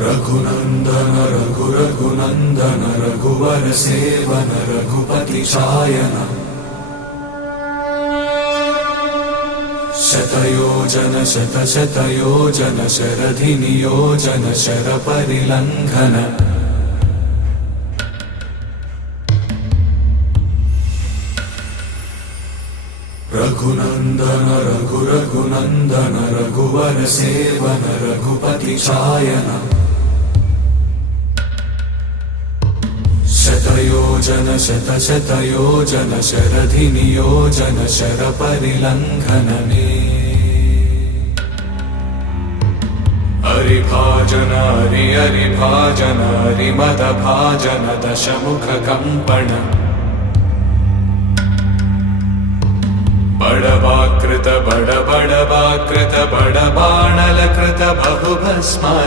रघुनंदन रघुनंदन रघुवर सेवन रघुपति शायन शतयोजन शतयोजन शरधि नियोजन शर परिलंघन रघुनंदन रघुनंदन रघुवर सेवन रघुपति शायन शतयोजन शतयोजन शरधि नियोजन शर परिलंघन हरिभाजन हरिभाजन हरिमद भाजन दशमुख कंपन बड़वाकृत बड़बाणल कृत बहुभस्म